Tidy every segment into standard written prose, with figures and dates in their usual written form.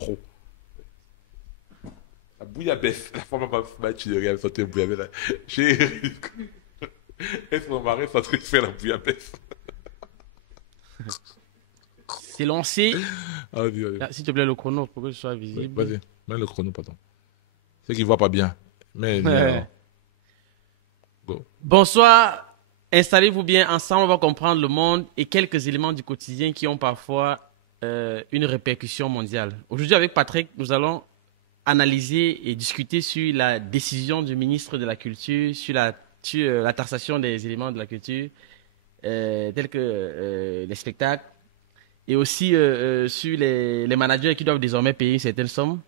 pro. La bouillabaisse, la femme m'a tué de rire, elle sortait bouillabaisse. Là. J'ai ri. Elle se marrait, ça se fait la bouillabaisse. C'est lancé. Ah, Dieu, Dieu. Ah, s'il te plaît, le chrono, pour que ce soit Ouais, visible. vas-y, mets le chrono, pardon. C'est qu'il voit pas bien. Mais alors, go. Bonsoir. Installez-vous bien. Ensemble, on va comprendre le monde et quelques éléments du quotidien qui ont parfois une répercussion mondiale. Aujourd'hui, avec Patrick, nous allons analyser et discuter sur la décision du ministre de la Culture sur la taxation des éléments de la culture, tels que les spectacles, et aussi sur les managers qui doivent désormais payer une certaine somme,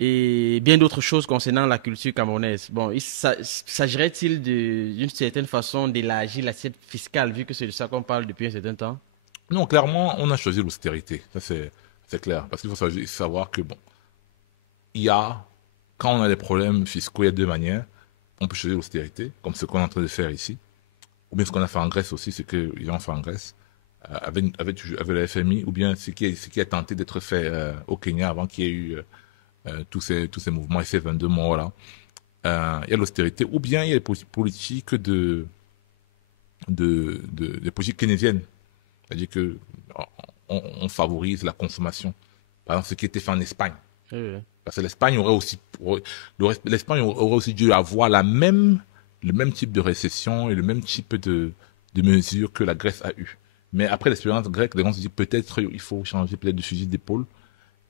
et bien d'autres choses concernant la culture camerounaise. Bon, s'agirait-il d'une certaine façon d'élargir l'assiette fiscale, vu que c'est de ça qu'on parle depuis un certain temps? Non, clairement, on a choisi l'austérité. Ça, c'est clair. Parce qu'il faut savoir que, bon, il y a, quand on a des problèmes fiscaux, il y a deux manières. On peut choisir l'austérité, comme ce qu'on est en train de faire ici. Ou bien ce qu'on a fait en Grèce aussi, ce qu'ils ont fait en Grèce, avec le FMI, ou bien ce qui a tenté d'être fait au Kenya avant qu'il y ait eu tous ces mouvements et ces 22 morts-là. Il y a l'austérité, ou bien il y a les politiques des politiques keynésiennes. C'est-à-dire que on favorise la consommation. Par exemple, ce qui était fait en Espagne. Oui, oui. Parce que l'Espagne aurait aussi dû avoir le même type de récession et le même type de mesures que la Grèce a eu. Mais après l'expérience grecque, les gens se disent peut-être il faut changer peut-être de fusil d'épaule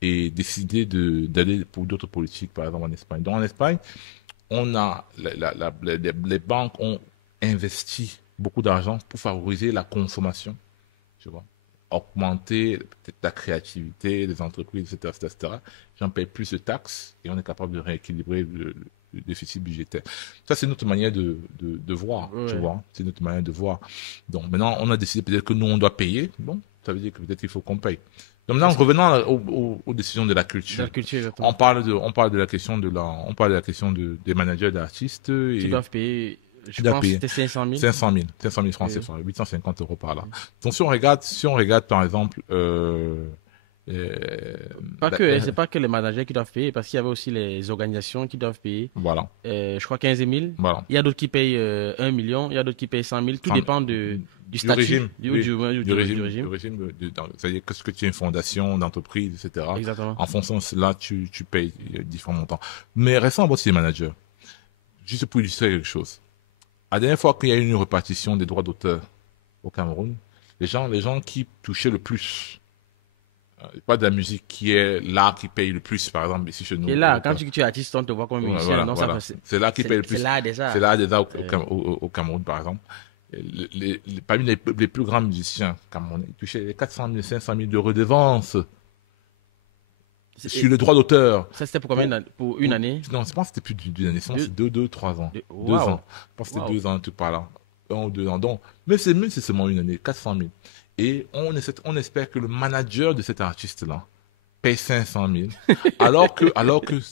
et décider d'aller pour d'autres politiques, par exemple en Espagne. Donc en Espagne, on a les banques ont investi beaucoup d'argent pour favoriser la consommation, tu vois, augmenter peut-être la créativité des entreprises, etc., etc. J'en paye plus de taxes et on est capable de rééquilibrer le déficit budgétaire. Ça, c'est notre manière de voir, tu Ouais. vois. C'est notre manière de voir. Donc maintenant, on a décidé peut-être que nous, on doit payer. Bon, ça veut dire que peut-être il faut qu'on paye. Donc maintenant, revenons aux décisions de la De la culture. culture, exactement. On parle de la question on parle de la question des managers d'artistes Qui et doivent payer, je qui doivent pense, que payer c'était 500 000. 500 000 francs Oui. CFA, 850 euros par là. Donc si on regarde par exemple, euh, Pas la- que, hein, euh, c'est pas que les managers qui doivent payer, parce qu'il y avait aussi les organisations qui doivent payer, voilà, je crois 15 000. voilà, Il y a d'autres qui payent 1 million, il y a d'autres qui payent 100 000. Tout 100 dépend du du statut, régime, du, oui, du, du, du du régime. régime, c'est-à-dire que ce que tu es une fondation, d'entreprise, etc. Exactement. En fonction de cela, tu payes différents montants. Mais restons d'abord sur les managers. Juste pour illustrer quelque chose. La dernière fois qu'il y a eu une répartition des droits d'auteur au Cameroun, les gens qui touchaient le plus, pas de la musique qui est l'art qui paye le plus, par exemple, ici chez nous. Et là, quand tu es artiste, on te voit comme musicien. Voilà, Non, ça, voilà. C'est l'art qui paye le c'est plus. là déjà. C'est l'art déjà Euh, au Cameroun, par exemple. Parmi les plus grands musiciens camerounais, ils touchaient 400 000, 500 000 de redevances sur et le droit d'auteur. ça, c'était pour combien Pour, pour une année? non, je pense que c'était plus d'une année, je pense que Deux, c'est 3 ans. 2 ans. waouh, Je pense que c'était waouh. 2 ans, un truc par là. 1 ou 2 ans. Donc, mais c'est seulement une année, 400 000. Et on espère que le manager de cet artiste-là paye 500 000, alors que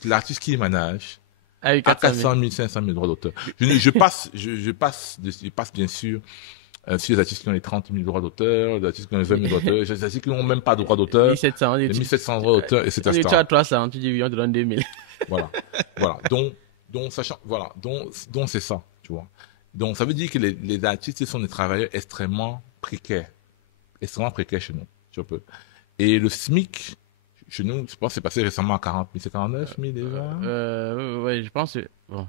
l'artiste qui manage Ah oui, à 400 000. 400 000, 500 000 droits d'auteur. Je passe bien sûr sur les artistes qui ont les 30 000 droits d'auteur, les artistes qui ont les 20 000 droits d'auteur, les artistes qui n'ont même pas de droits d'auteur, 1700, les 1700 droits d'auteur, etc., tu etc. as 300, tu dis oui, on te donne 2000. Voilà. Voilà. Sachant, voilà. Donc, c'est ça, tu vois. Donc, ça veut dire que les artistes sont des travailleurs extrêmement précaires chez nous, tu vois. Et le SMIC, chez nous, je pense que c'est passé récemment à 40 000, c'est 49 000 déjà? Ouais, je pense bon,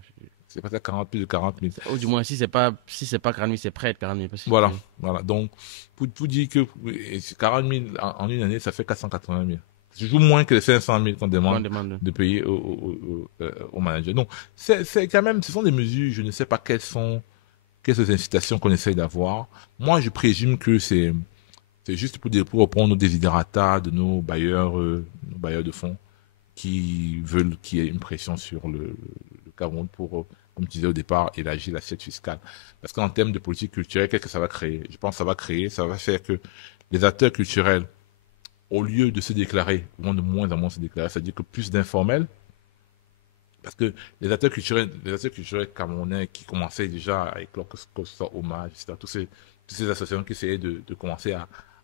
C'est passé à 40 000, de 40 000. ou du moins, si c'est pas 40 000, c'est près de 40 000. Parce que, Voilà, voilà. Donc, pour dire que 40 000 en une année, ça fait 480 000. C'est toujours moins que les 500 000 qu'on qu'on demande demande. de payer au manager. Donc, c'est quand même, ce sont des mesures, je ne sais pas quelles sont les incitations qu'on essaye d'avoir. Moi, je présume que c'est juste pour reprendre nos desiderata de nos bailleurs de fonds qui veulent qu'il y ait une pression sur le Cameroun pour, comme tu disais au départ, élargir l'assiette fiscale. Parce qu'en termes de politique culturelle, qu'est-ce que ça va créer? Je pense que ça va faire que les acteurs culturels, au lieu de se déclarer, vont de moins en moins se déclarer. C'est-à-dire que plus d'informels, parce que les acteurs culturels camerounais qui commençaient déjà avec leur hommage, etc., toutes ces associations qui essayaient de commencer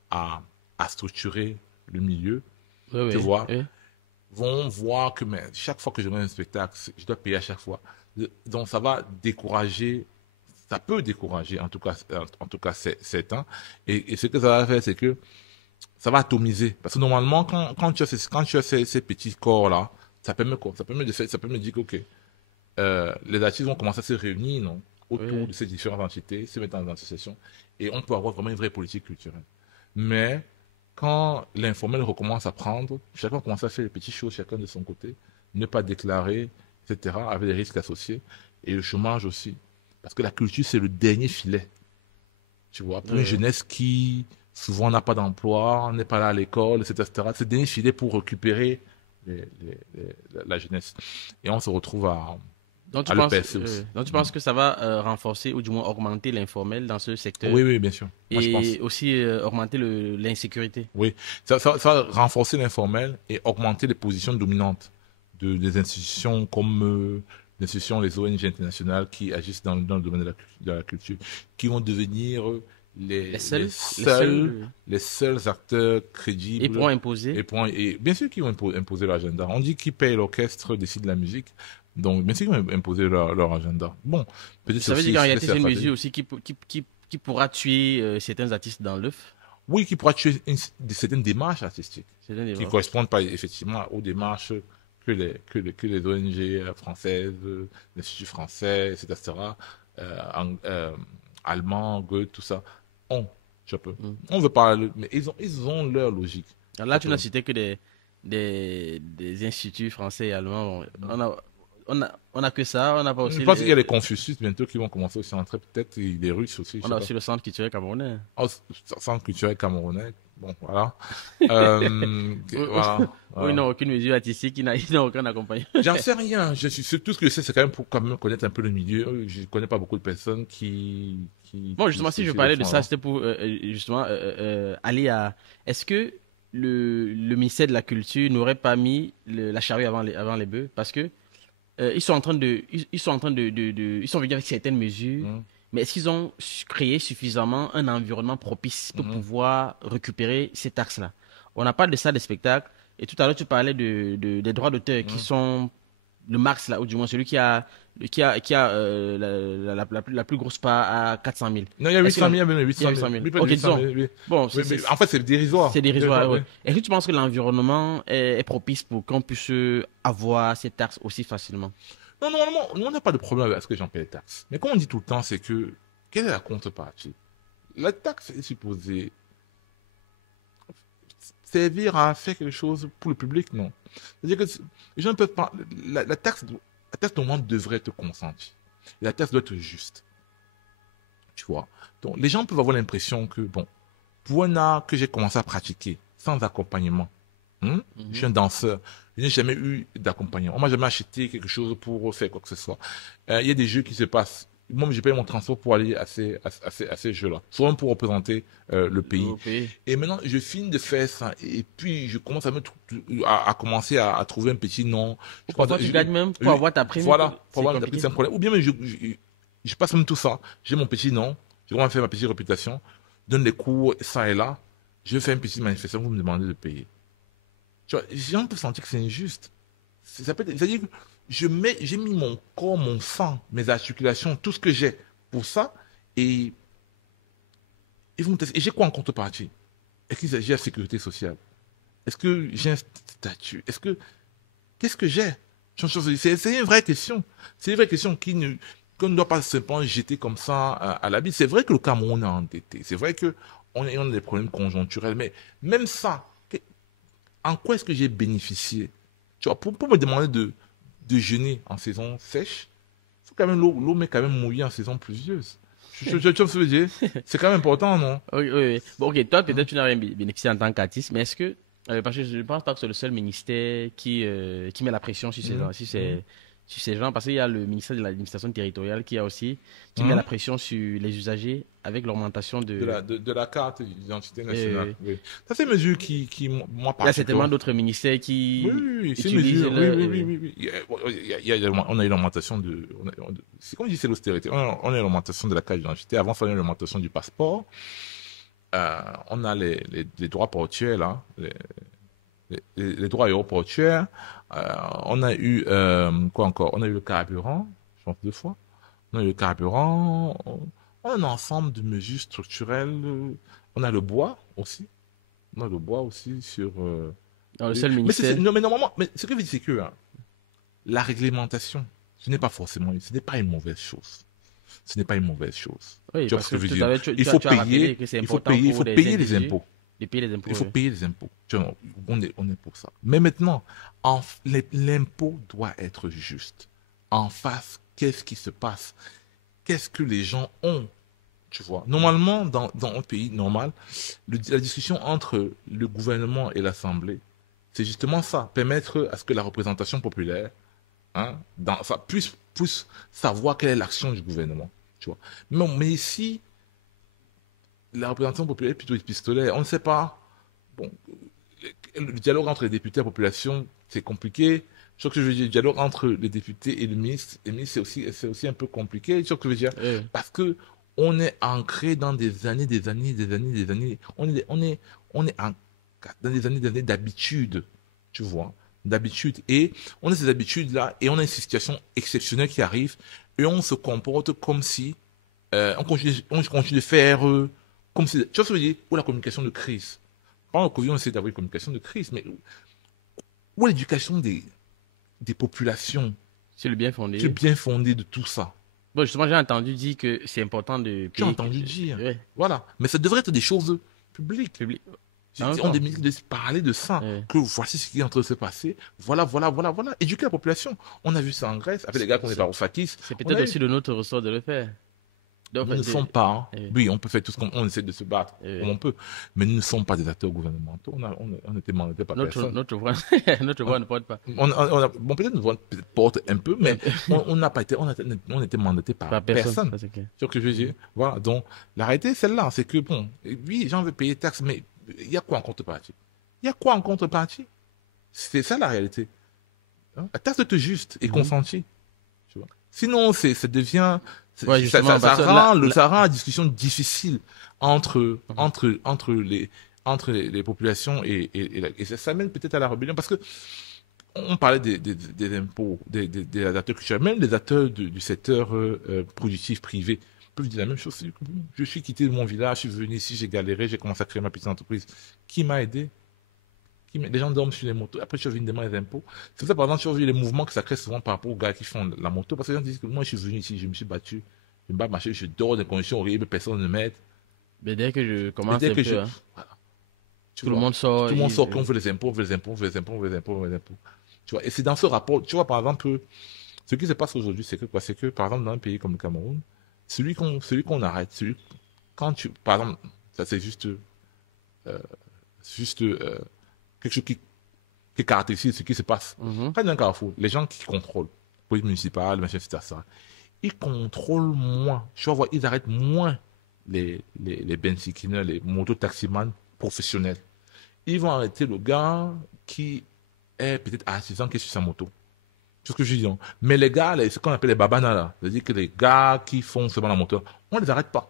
à structurer le milieu, Oui, tu oui, vois, oui. vont voir que mais, chaque fois que je regarde un spectacle, je dois payer à chaque fois. Donc ça va décourager, ça peut décourager en tout cas certains. Et ce que ça va faire, c'est que ça va atomiser. Parce que normalement, quand tu as ces petits corps-là, ça permet de dire que, ok, les artistes vont commencer à se réunir, non, autour Oui. de ces différentes entités, se mettre en association, et on peut avoir vraiment une vraie politique culturelle. Mais quand l'informel recommence à prendre, chacun commence à faire les petites choses, chacun de son côté, ne pas déclarer, etc., avec les risques associés, et le chômage aussi. Parce que la culture, c'est le dernier filet, tu vois, pour une Oui. jeunesse qui souvent n'a pas d'emploi, n'est pas là à l'école, etc., c'est le dernier filet pour récupérer la jeunesse. Et on se retrouve à le percer aussi. Donc tu penses que ça va renforcer ou du moins augmenter l'informel dans ce secteur Oui, oui, bien sûr. Moi, je pense. et aussi augmenter l'insécurité. Oui, ça va renforcer l'informel et augmenter les positions dominantes des institutions comme les ONG internationales qui agissent dans le domaine de la culture, qui vont devenir Les les seuls, les seuls, seuls, les seuls acteurs ils pourront crédibles imposer. et bien sûr qu'ils vont imposer leur agenda. On dit qui paye l'orchestre décide la musique, donc bien sûr qu'ils vont imposer leur agenda. Bon, peut-être Ça veut dire aussi qu'en se réalité, laisser c'est une affaiblir. mesure aussi qui pourra tuer certains artistes dans l'œuf. Oui, qui pourra tuer certaines démarches artistiques, C'est un qui débat. correspondent pas effectivement aux démarches que les ONG françaises, l'Institut français, etc., allemand, Goethe, tout ça, ont. Je peux. Mm. On veut pas, mais ils ont leur logique. Alors Je là, tu peux. n'as cité que des instituts français et allemands. Bon, on a que ça. On n'a pas Je aussi, pense qu'il y a les Confucius bientôt qui vont commencer aussi à entrer, peut-être, et les Russes aussi, je on sais a pas. aussi le centre culturel camerounais. Oh, centre culturel camerounais, bon, voilà. Oui, Voilà. oui, ils Voilà. n'ont aucune mesure artistique, ils n'ont aucun accompagnement. J'en sais rien. Tout ce que je sais, c'est quand même pour quand même connaître un peu le milieu. Je connais pas beaucoup de personnes Bon, justement, si je qui le parlais de font ça, alors. c'était pour justement aller à. Est-ce que le ministère de la Culture n'aurait pas mis la charrue avant les bœufs? Parce que ils sont en train ils sont en train ils sont venus avec certaines mesures, Mhm. mais est-ce qu'ils ont créé suffisamment un environnement propice pour Mhm. pouvoir récupérer ces taxes-là? On n'a pas de ça des spectacles. Et tout à l'heure, tu parlais des droits d'auteur qui Mhm. sont le max, là, ou du moins celui qui a la plus grosse part à 400 000. Non, il y a Est-ce que 800 000, l'en- il y a même il y a 800 800 000. 000. Oui, près de Ok, 800 disons. 000, oui. Bon, Oui, mais en fait, c'est dérisoire. c'est dérisoire, Oui. ouais. Est-ce que tu penses que l'environnement est propice pour qu'on puisse avoir ces taxes aussi facilement? Non, normalement, nous, on n'a pas de problème avec ce que j'en paie les taxes. Mais comme on dit tout le temps, c'est que, quelle est la contrepartie? La taxe est supposée servir à faire quelque chose pour le public, non. C'est-à-dire que les gens ne peuvent pas. La taxe normalement devrait être consentie. Et la taxe doit être juste. Tu vois. Donc, les gens peuvent avoir l'impression que, bon, pour un art que j'ai commencé à pratiquer sans accompagnement, je suis un Mhm. danseur, je n'ai jamais eu d'accompagnement. On m'a jamais acheté quelque chose pour faire quoi que ce soit. Il y a des jeux qui se passent. Moi, je paye mon transport pour aller à ces jeux-là. Souvent pour représenter le pays. Au pays. Et maintenant, je finis de faire ça. Et puis, je commence à commencer à trouver un petit nom. Ou parfois, tu gagnes même pour Oui, avoir ta prime. voilà, pour C'est avoir compliqué. c'est un problème. Ou bien, mais je passe même tout ça. J'ai mon petit nom. Je commence à faire ma petite réputation. Je donne des cours, ça et là. Je fais une petite manifestation, vous me demandez de payer. Tu vois, les gens peuvent sentir que c'est injuste. C'est-à-dire que j'ai mis mon corps, mon sang, mes articulations, tout ce que j'ai pour ça. Et, et j'ai quoi en contrepartie? Est-ce qu'il s'agit de la sécurité sociale? Est-ce que j'ai un statut? Qu'est-ce que j'ai? C'est une vraie question. C'est une vraie question qu'on ne doit pas simplement jeter comme ça à la bise. C'est vrai que le Cameroun est endetté. C'est vrai qu'on a des problèmes conjoncturels. Mais même ça, en quoi est-ce que j'ai bénéficié? Tu vois, pour me demander de jeûner en saison sèche, faut quand même l'eau m'est quand même mouillée en saison pluvieuse. Tu vois ce que je veux dire? C'est quand même important, non? Oui, oui, oui. Bon, ok, toi, peut-être tu n'as rien bénéficié en tant qu'artiste, mais est-ce que, parce que je ne pense pas que c'est le seul ministère qui met la pression sur ces gens, sur ces gens, parce qu'il y a le ministère de l'administration territoriale qui met la pression sur les usagers avec l'augmentation De la carte d'identité euh, nationale. Oui. Ça, c'est une mesure moi, il y a certainement particulièrement. d'autres ministères Oui, qui oui, oui, c'est une utilisent mesure. Oui, leur, oui, oui, oui, oui. On a eu l'augmentation de. C'est comme je dis, c'est l'austérité. On a eu l'augmentation de la carte d'identité. Avant, ça, on a eu l'augmentation du passeport. On a les droits portuaires, là. les droits aéroportuaires. On a eu, quoi encore? On a eu le carburant, je pense 2 fois. On a eu le carburant. On a un ensemble de mesures structurelles. On a le bois aussi. On a le bois aussi sur. Dans le seul Mais, ministère. non, mais normalement, mais ce que je veux dire, c'est que hein, la réglementation, ce n'est pas forcément, ce n'est pas une mauvaise chose. Ce n'est pas une mauvaise chose. Oui, Tu vois parce ce que que je veux tout dire? à l'heure, Il faut tu as rappelé payer, que c'est il faut important payer, il pour faut des payer les individus impôts. de payer les impôts. Il faut Oui. payer les impôts. Tu vois, on est pour ça. Mais maintenant, l'impôt doit être juste. En face, qu'est-ce qui se passe? Qu'est-ce que les gens ont? Tu vois, normalement, dans un pays normal, la discussion entre le gouvernement et l'Assemblée, c'est justement ça, permettre à ce que la représentation populaire, hein, ça puisse savoir quelle est l'action du gouvernement. Tu vois. Mais ici, la représentation populaire est plutôt épistolaire. On ne sait pas. Bon, le dialogue entre les députés et la population, c'est compliqué. Je que je veux dire, le dialogue entre les députés et le ministre, c'est aussi un peu compliqué. Je que je veux dire, Oui. parce que on est ancré dans des années, des années, des années, des années. Dans des années d'habitude, tu vois, d'habitude. Et on a ces habitudes-là et on a une situation exceptionnelle qui arrive et on se comporte comme si on continue de faire comme si, tu vois ce que je veux dire, ou la communication de crise. Pendant le Covid, on essaie d'avoir une communication de crise, mais où est l'éducation des populations? C'est le bien C'est fondé. bien fondé de tout ça. Bon, justement, j'ai entendu dire que c'est important de J'ai payer. entendu dire. Oui. Voilà. Mais ça devrait être des choses publiques. Public. On devrait de parler de ça. Oui. Que voici ce qui est en train de se passer. Voilà. Éduquer la population. On a vu ça en Grèce, avec les gars qu'on est par Fakis. C'est On peut-être a aussi de notre ressort de le faire. Donc, Nous ne sommes pas. Oui. Oui, on peut faire tout ce qu'on essaie de se battre Oui. comme on peut. Mais nous ne sommes pas des acteurs gouvernementaux. On était mandatés par personne. notre voix, notre voix ne porte pas. Bon, peut-être nous porte un peu, mais on n'a pas été, on était mandaté par personne. Ça, c'est clair. C'est ce que je veux dire. Voilà. Donc, la réalité est celle-là. C'est que, bon, oui, les gens veulent payer taxes, mais il y a quoi en contrepartie? Il y a quoi en contrepartie? C'est ça la réalité. Hein? La taxe doit être juste et consentie. Tu vois. Sinon, ça devient, Ouais, justement, parce que ça rend la discussion difficile entre les populations et ça mène peut-être à la rébellion parce que on parlait des impôts, des acteurs culturels, même les acteurs du secteur productif privé peuvent dire la même chose. Je suis quitté de mon village, je suis venu ici, j'ai galéré, j'ai commencé à créer ma petite entreprise. Qui m'a aidé? Les gens dorment sur les motos. Après, tu as vu une demande des impôts. C'est pour ça, par exemple, tu as vu les mouvements que ça crée souvent par rapport aux gars qui font la moto. Parce que les gens disent que moi, je suis venu ici, je me suis battu, je me bats marcher, je dors dans des conditions horribles, personne ne m'aide. Mais dès que je commence dès un que peu, hein, voilà. tout le monde sort. Tout le monde sort qu'on veut les impôts, on veut les impôts, on veut les impôts, on veut les impôts, on veut les impôts. Tu vois, et c'est dans ce rapport, tu vois, par exemple, ce qui se passe aujourd'hui, c'est que quoi? C'est que, par exemple, dans un pays comme le Cameroun, celui qu'on arrête, par exemple, ça c'est juste quelque chose qui caractérise ce qui se passe. Près d'un carrefour, les gens qui contrôlent, police municipale, machin, etc., ça, ils contrôlent moins. Tu vas voir, ils arrêtent moins les benzikineurs, les mototaximans professionnels. Ils vont arrêter le gars qui est peut-être artisan, qui est sur sa moto. C'est ce que je dis. Hein. Mais les gars, ce qu'on appelle les babanas, là, c'est-à-dire que les gars qui font seulement la moto, on ne les arrête pas.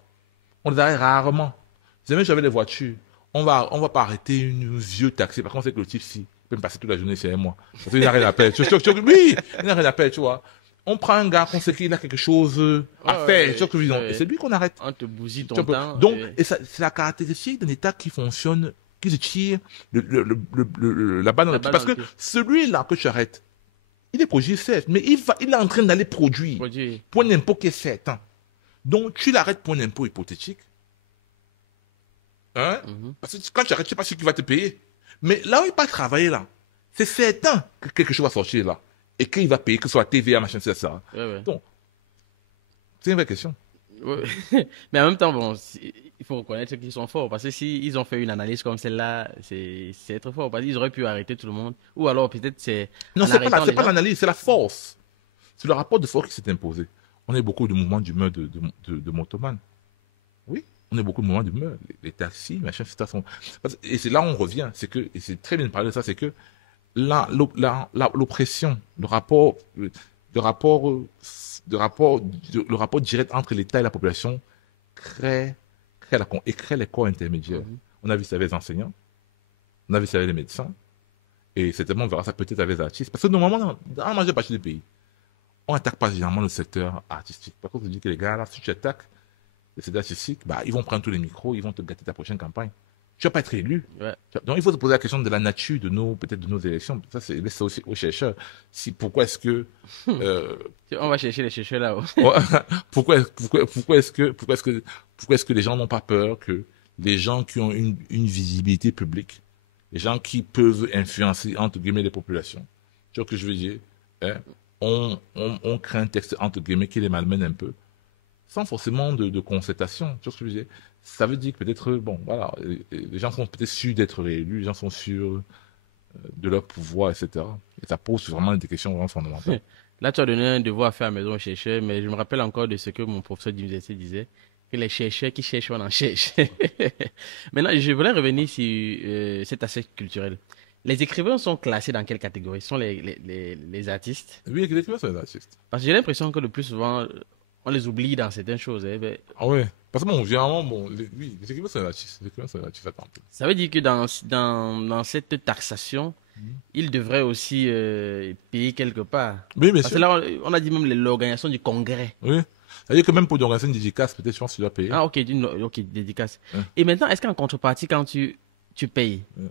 On les arrête rarement. Si jamais j'avais les voitures, on va pas arrêter une vieux taxi. Par contre, c'est que le type, si, peut me passer toute la journée chez moi. Parce qu'il n'a rien à faire. Oui, il n'a rien à faire, tu vois. On prend un gars qu'on sait qu'il a quelque chose à faire. Tu vois ce que je veux dire. Et c'est lui qu'on arrête. On te bousille ton temps. Donc, et c'est la caractéristique d'un État qui fonctionne, qui se tire la balle dans le pied. Parce que celui-là que tu arrêtes, il est produit 7, mais il est en train d'aller produire pour un impôt qui est 7 ans. Donc, tu l'arrêtes pour un impôt hypothétique. Hein? Parce que quand tu arrêtes, tu ne sais pas ce qui va te payer. Mais là où il va travailler, là, c'est 7 ans que quelque chose va sortir là. Et qu'il va payer, que ce soit TVA, machin, c'est ça. Ouais. Donc, c'est une vraie question. Ouais. Mais en même temps, bon, il faut reconnaître qu'ils sont forts. Parce que s'ils ont fait une analyse comme celle-là, c'est être fort. Parce qu'ils auraient pu arrêter tout le monde. Ou alors, peut-être, c'est. Non, c'est pas l'analyse, c'est la force. C'est le rapport de force qui s'est imposé. On a eu beaucoup de mouvements d'humeur de motoman. Oui, on a beaucoup de mouvements d'humeur. Les taxis, machin, etc. Et c'est là où on revient. C'est que, et c'est très bien de parler de ça, c'est que l'oppression, le rapport direct entre l'État et la population crée les corps intermédiaires. On a vu ça avec les enseignants, on a vu ça avec les médecins, Et certainement, on verra ça peut-être avec les artistes. Parce que normalement, dans la majeure partie des pays, on n'attaque pas généralement le secteur artistique. Par contre, je dis que les gars, là, si tu attaques le secteur artistique, bah, ils vont prendre tous les micros, ils vont te gâter ta prochaine campagne. Tu vas pas être élu. Ouais. Donc, il faut se poser la question de la nature de nos, peut-être de nos élections. Ça, c'est laisse ça aussi aux chercheurs. Si, pourquoi est-ce que, euh, On va chercher les chercheurs là-haut. pourquoi est-ce que les gens n'ont pas peur que les gens qui ont une visibilité publique, les gens qui peuvent influencer, entre guillemets, les populations, tu vois ce que je veux dire, hein, on crée un texte, entre guillemets, qui les malmène un peu, sans forcément de concertation, tu vois ce que je veux dire. Ça veut dire que peut-être, bon, voilà, les gens sont peut-être sûrs d'être réélus, les gens sont sûrs de leur pouvoir, etc. Et ça pose vraiment des questions vraiment fondamentales. Là, tu as donné un devoir à faire à la maison aux chercheurs, mais je me rappelle encore de ce que mon professeur d'université disait, que les chercheurs qui cherchent, on en cherche. Maintenant, je voulais revenir sur cet aspect culturel. Les écrivains sont classés dans quelle catégorie? Ce sont les artistes? Oui, exactement, c'est les artistes. Parce que j'ai l'impression que le plus souvent, on les oublie dans certaines choses. Hein. Ben, Ah ouais. Parce que bon, généralement, bon, oui, les écrivains, c'est les artistes. Les écrivains, c'est les artistes, attends un peu. ça veut dire que dans cette taxation, ils devraient aussi payer quelque part. Oui, bien Parce que sûr. là, on a dit même l'organisation du congrès. Oui. C'est-à-dire que même pour organiser une dédicace, peut-être, je pense que tu dois payer. Ah, ok, ok, dédicace. Hein, Et maintenant, est-ce qu'en contrepartie, quand tu payes, hein.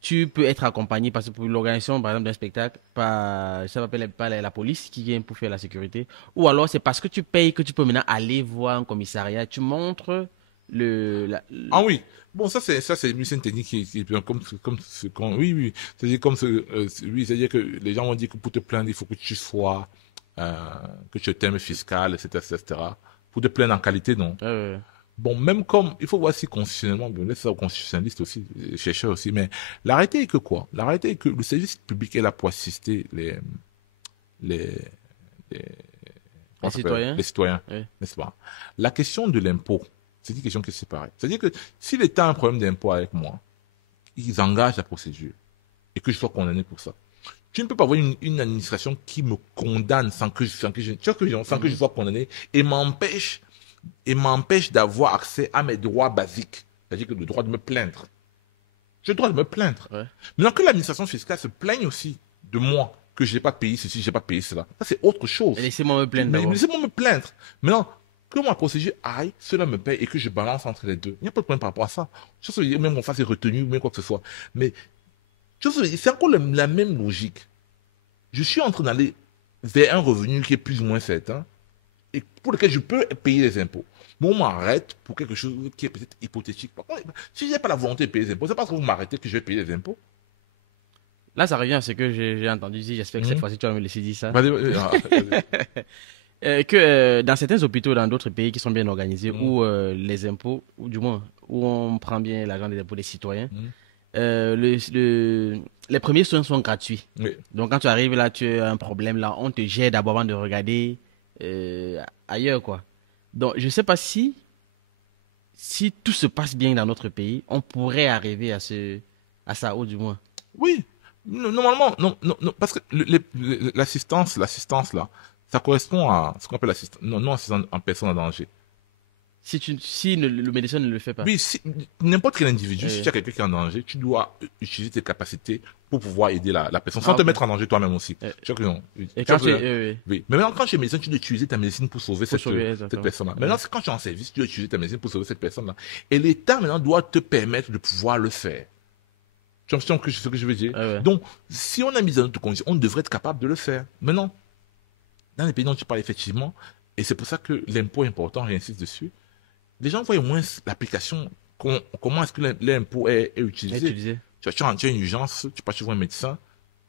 tu peux être accompagné, parce que pour l'organisation, par exemple, d'un spectacle, par, ça s'appelle pas la police qui vient pour faire la sécurité, ou alors c'est parce que tu payes que tu peux maintenant aller voir un commissariat, tu montres Ah oui. Bon, oui, c'est une technique qui est bien oui, oui. C'est-à-dire oui, c'est-à-dire que les gens vont dire que pour te plaindre, il faut que tu sois, euh, que tu aies thème fiscal, etc., etc. Pour te plaindre en qualité, non. euh, Bon, même comme, il faut voir si constitutionnellement, bon, laisse ça aux constitutionnalistes aussi, les chercheurs aussi, mais la réalité est que quoi? La réalité est que le service public est là pour assister les, les, les comment ça s'appelle? citoyens. Les citoyens, Oui. n'est-ce pas? La question de l'impôt, c'est une question qui est séparée. C'est-à-dire que si l'État a un problème d'impôt avec moi, ils engagent la procédure et que je sois condamné pour ça. Tu ne peux pas avoir une administration qui me condamne sans que je sois condamné et m'empêche d'avoir accès à mes droits basiques. C'est-à-dire que le droit de me plaindre. J'ai le droit de me plaindre. Ouais. Maintenant que l'administration fiscale se plaigne aussi de moi, que je n'ai pas payé ceci, je n'ai pas payé cela. Ça, c'est autre chose. Mais laissez-moi me plaindre Mais d'abord. laissez-moi me plaindre. Maintenant, que ma procédure aille, cela me paye et que je balance entre les deux. Il n'y a pas de problème par rapport à ça. Je sais que même qu'on fasse des retenues ou même quoi que ce soit. Mais c'est encore la même logique. Je suis en train d'aller vers un revenu qui est plus ou moins certain et pour lequel je peux payer les impôts. Mais on m'arrête pour quelque chose qui est peut-être hypothétique. Par contre, si je n'ai pas la volonté de payer les impôts, c'est parce que vous m'arrêtez que je vais payer les impôts. Là, ça revient à ce que j'ai entendu dire. J'espère que cette fois-ci, tu vas me laisser dire ça. Vas-y. Que dans certains hôpitaux, dans d'autres pays qui sont bien organisés, où les impôts, ou du moins, où on prend bien l'argent des impôts des citoyens, les premiers soins sont gratuits. Oui. Donc, quand tu arrives là, tu as un problème là, on te gère d'abord avant de regarder ailleurs, quoi. Donc, je ne sais pas si tout se passe bien dans notre pays, on pourrait arriver à ça, ou du moins. Oui. Normalement, non, non, non, parce que l'assistance là, ça correspond à ce qu'on appelle l'assistance, non assistance en personne en danger. Si le médecin ne le fait pas. Oui, n'importe quel individu, si Oui. tu as quelqu'un qui est en danger, tu dois utiliser tes capacités pour pouvoir aider la personne, Ah, sans te ok. mettre en danger toi-même aussi. Euh, Tu vois que non. Oui. Et Tu vois quand que, oui. oui. Mais maintenant, quand tu es médecin, tu dois utiliser ta médecine pour sauver cette exactement. personne-là. Maintenant, quand tu es en service, tu dois utiliser ta médecine pour sauver cette personne-là. Et l'État, maintenant, doit te permettre de pouvoir le faire. Tu vois ce que je veux dire? Ouais. Donc, si on a mis dans notre condition, on devrait être capable de le faire. Maintenant, dans les pays dont tu parles effectivement, et c'est pour ça que l'impôt est important, j'insiste dessus, les gens voient moins l'application, comment est-ce que l'impôt est utilisé. Utiliser. Tu as une urgence, tu pars chez un médecin,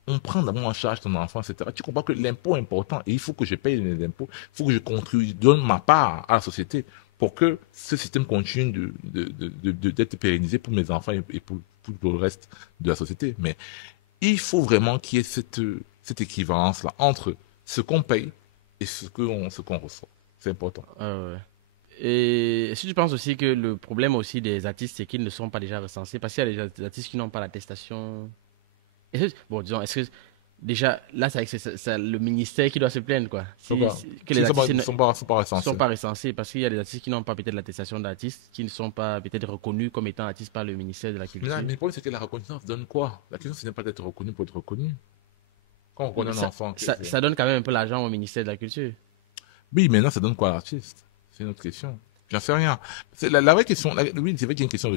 on prend d'abord en charge ton enfant, etc. Tu comprends que l'impôt est important et il faut que je paye les impôts, il faut que je contribue, donne ma part à la société pour que ce système continue d'être pérennisé pour mes enfants et pour le reste de la société. Mais il faut vraiment qu'il y ait cette équivalence-là entre ce qu'on paye et ce qu'on reçoit. C'est important. Ouais. Et est-ce que tu penses aussi que le problème aussi des artistes, c'est qu'ils ne sont pas déjà recensés? Parce qu'il y a des artistes qui n'ont pas l'attestation. Bon, disons, est-ce que Déjà, là, c'est le ministère qui doit se plaindre, quoi. Que les Ils artistes sont pas recensés. sont pas recensés parce qu'il y a des artistes qui n'ont pas peut-être l'attestation d'artiste, qui ne sont pas peut-être reconnus comme étant artistes par le ministère de la Mais, Culture. là, mais le problème, c'est que la reconnaissance donne quoi? La question, ce n'est pas d'être reconnu pour être reconnu. Quand on reconnaît un enfant... Ça donne quand même un peu l'argent au ministère de la Culture. Oui, maintenant, ça donne quoi à l'artiste? C'est une autre question. J'en sais rien. La vraie question, oui, c'est vrai qu'il y a une question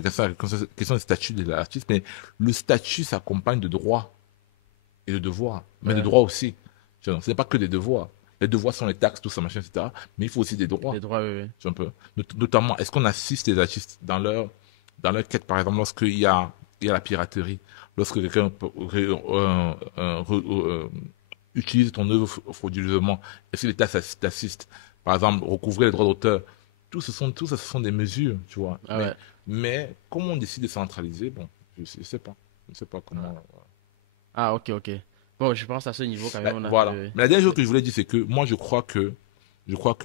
de statut de l'artiste, mais le statut s'accompagne de droits et de devoirs, mais de droits aussi. Ce n'est pas que des devoirs. Les devoirs sont les taxes, tout ça, machin, etc. Mais il faut aussi des droits. Des droits, oui. Un peu. Notamment, est-ce qu'on assiste les artistes dans leur quête, par exemple, lorsqu'il y a la piraterie, lorsque quelqu'un utilise ton œuvre frauduleusement, est-ce que l'État t'assiste? Par exemple, recouvrer les droits d'auteur. Tout ça, ce sont des mesures, tu vois. Ah mais comment on décide de centraliser? Bon, je sais pas. Je ne sais pas comment. Ah, ok, ok. Bon, je pense à ce niveau quand même. Voilà. Mais la dernière chose que je voulais dire, c'est que moi, je crois que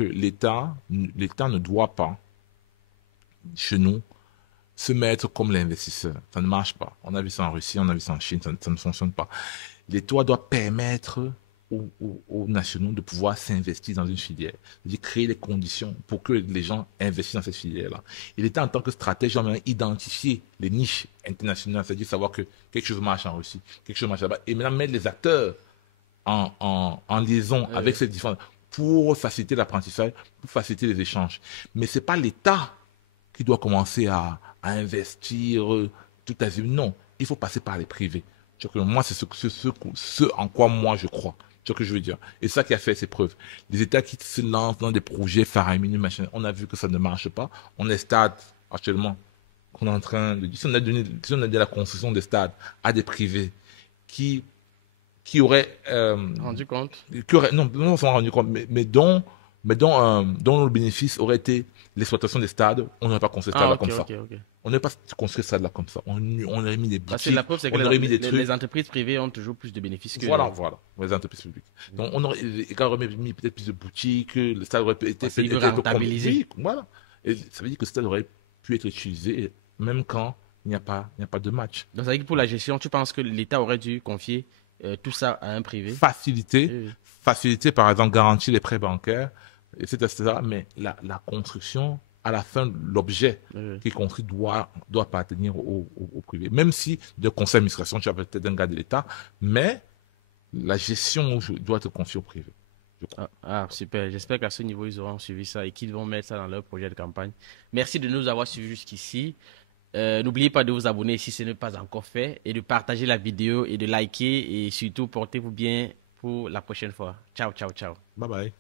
l'État ne doit pas, chez nous, se mettre comme l'investisseur. Ça ne marche pas. On a vu ça en Russie, on a vu ça en Chine, ça ne fonctionne pas. L'État doit permettre aux nationaux de pouvoir s'investir dans une filière, c'est-à-dire créer les conditions pour que les gens investissent dans cette filière-là. Et l'État, en tant que stratège, doit identifier les niches internationales, c'est-à-dire savoir que quelque chose marche en Russie, quelque chose marche là-bas, et maintenant mettre les acteurs en liaison avec ces différents pour faciliter l'apprentissage, pour faciliter les échanges. Mais c'est pas l'État qui doit commencer à investir tout à fait. Non, il faut passer par les privés. Moi, c'est ce en quoi moi je crois. C'est ce que je veux dire. Et ça qui a fait ses preuves. Les États qui se lancent dans des projets faramineux, machin, on a vu que ça ne marche pas. On est stade actuellement qu'on est en train de dire. Si on a donné la construction des stades à des privés qui auraient rendu compte, non s'en rendu compte, mais dont le bénéfice aurait été l'exploitation des stades, on n'aurait pas construit ça comme ça. On n'aurait pas construit ça là comme ça. On aurait mis des boutiques. Parce que la preuve, c'est que les entreprises privées ont toujours plus de bénéfices que... Voilà, les entreprises publiques. Donc, on aurait mis peut-être plus de boutiques, le stade aurait été fait rentabiliser. Voilà. Et ça veut dire que le stade aurait pu être utilisé même quand il n'y a pas de match. Donc, ça veut dire que pour la gestion, tu penses que l'État aurait dû confier tout ça à un privé? Faciliter, par exemple, garantir les prêts bancaires, etc. Mais la construction, à la fin, l'objet qui est construit doit appartenir au privé. Même si, de conseil d'administration, tu as peut-être un gars de l'État, mais la gestion doit être confiée au privé. Super. J'espère qu'à ce niveau, ils auront suivi ça et qu'ils vont mettre ça dans leur projet de campagne. Merci de nous avoir suivis jusqu'ici. N'oubliez pas de vous abonner si ce n'est pas encore fait et de partager la vidéo et de liker et surtout portez-vous bien pour la prochaine fois. Ciao, ciao, ciao. Bye bye.